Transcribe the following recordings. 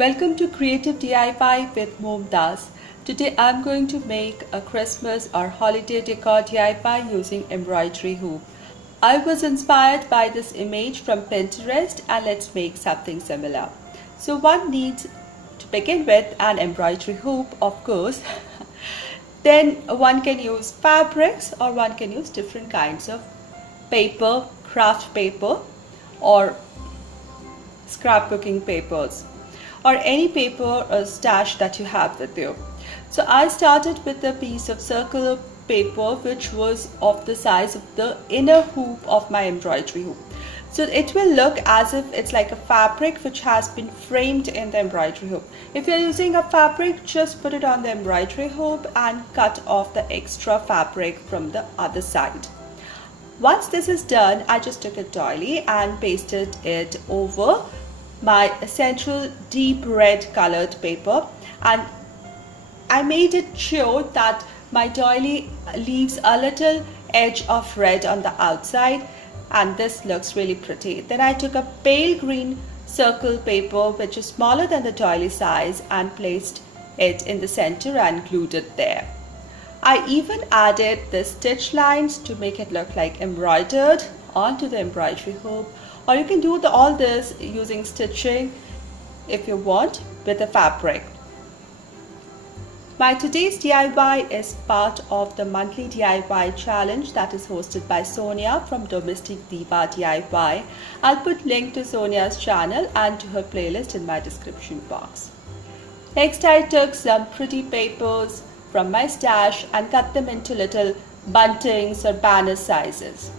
Welcome to Creative DIY with Momtaz. Today I'm going to make a Christmas or holiday decor DIY using embroidery hoop. I was inspired by this image from Pinterest and let's make something similar. So one needs to begin with an embroidery hoop, of course. Then one can use fabrics or one can use different kinds of paper, craft paper or scrapbooking papers, or any paper or stash that you have with you. So I started with a piece of circular paper which was of the size of the inner hoop of my embroidery hoop. So it will look as if it's like a fabric which has been framed in the embroidery hoop. If you're using a fabric, just put it on the embroidery hoop and cut off the extra fabric from the other side. Once this is done, I just took a doily and pasted it over my central deep red colored paper, and I made it sure that my doily leaves a little edge of red on the outside, and this looks really pretty. Then I took a pale green circle paper which is smaller than the doily size and placed it in the center and glued it there. I even added the stitch lines to make it look like embroidered onto the embroidery hoop, or you can do all this using stitching if you want with the fabric. My today's DIY is part of the monthly DIY challenge that is hosted by Sonia from Domestic Diva DIY. I'll put link to Sonia's channel and to her playlist in my description box. Next, I took some pretty papers from my stash and cut them into little buntings or banner sizes.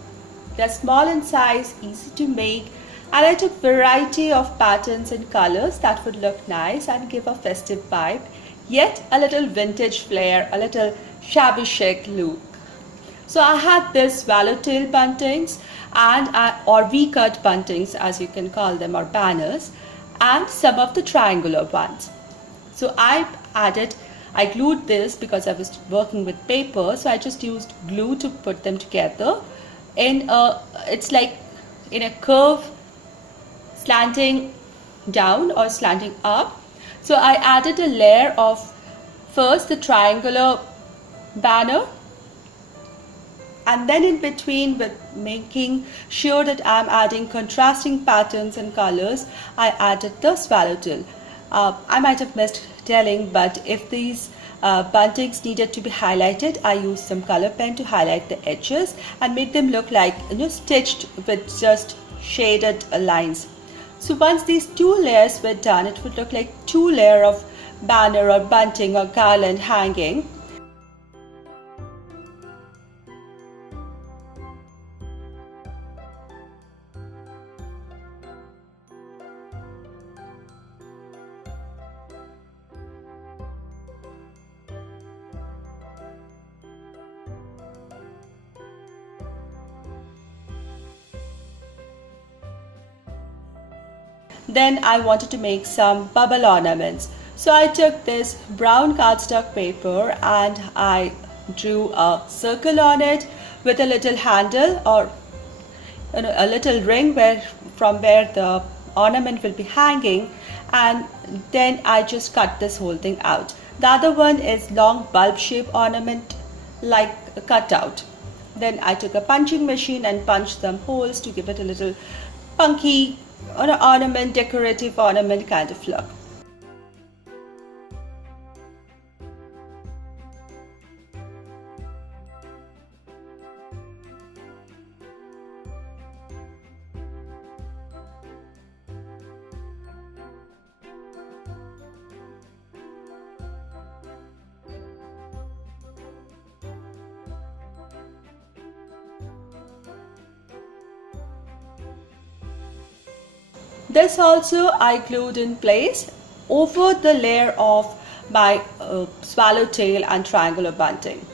They're small in size, easy to make, and I took variety of patterns and colors that would look nice and give a festive vibe, yet a little vintage flair, a little shabby chic look. So I had this swallowtail buntings and or V-cut buntings, as you can call them, or banners, and some of the triangular ones. So I glued this because I was working with paper, so I just used glue to put them together. It's like in a curve, slanting down or slanting up. So I added a layer of first the triangular banner, and then in between, with making sure that I'm adding contrasting patterns and colors, I added the swallowtail. I might have missed telling, but if these buntings needed to be highlighted, I used some color pen to highlight the edges and make them look like stitched with just shaded lines. So once these two layers were done, it would look like two layers of banner or bunting or garland hanging. Then I wanted to make some bubble ornaments. So I took this brown cardstock paper and I drew a circle on it with a little handle or a little ring from where the ornament will be hanging, and then I just cut this whole thing out. The other one is long bulb shape ornament like a cutout. Then I took a punching machine and punched some holes to give it a little funky ornament, decorative ornament kind of look. This also I glued in place over the layer of my swallowtail and triangular bunting.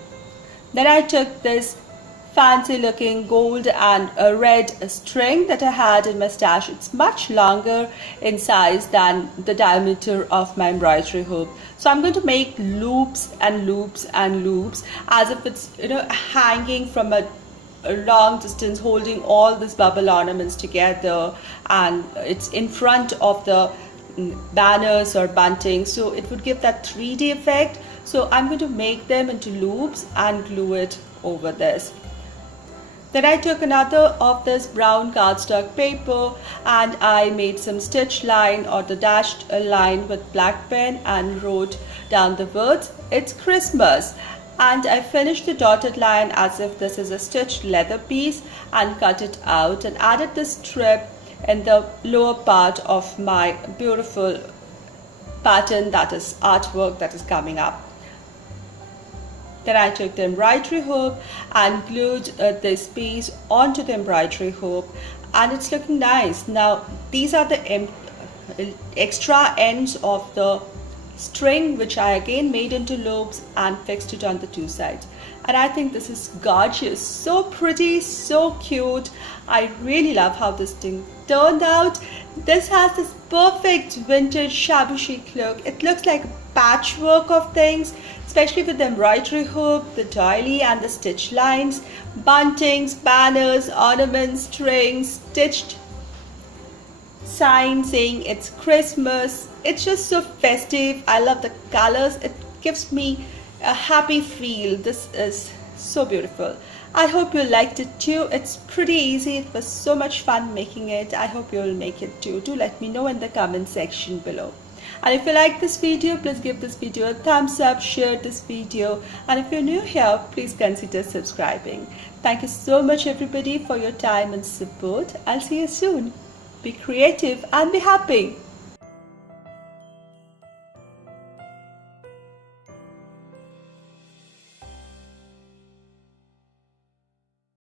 Then I took this fancy looking gold and red string that I had in my stash. It's much longer in size than the diameter of my embroidery hoop. So I'm going to make loops and loops and loops as if it's hanging from a long distance, holding all these bubble ornaments together, and it's in front of the banners or bunting, so it would give that 3D effect. So I'm going to make them into loops and glue it over this. Then I took another of this brown cardstock paper and I made some stitch line or the dashed line with black pen and wrote down the words, "It's Christmas." And I finished the dotted line as if this is a stitched leather piece and cut it out and added this strip in the lower part of my beautiful pattern, that is artwork that is coming up. Then I took the embroidery hoop and glued this piece onto the embroidery hoop, and it's looking nice. Now these are the extra ends of the string, which I again made into loops and fixed it on the two sides. And I think this is gorgeous, so pretty, so cute. I really love how this thing turned out. This has this perfect vintage shabby chic look. It looks like a patchwork of things, especially with the embroidery hoop, the doily and the stitch lines, buntings, banners, ornaments, strings, stitched sign saying it's Christmas. It's just so festive. I love the colors. It gives me a happy feel. This is so beautiful. I hope you liked it too. It's pretty easy. It was so much fun making it. I hope you'll make it too. Do let me know in the comment section below. And if you like this video, please give this video a thumbs up, share this video, and if you're new here, please consider subscribing. Thank you so much everybody for your time and support. I'll see you soon. Be creative and be happy.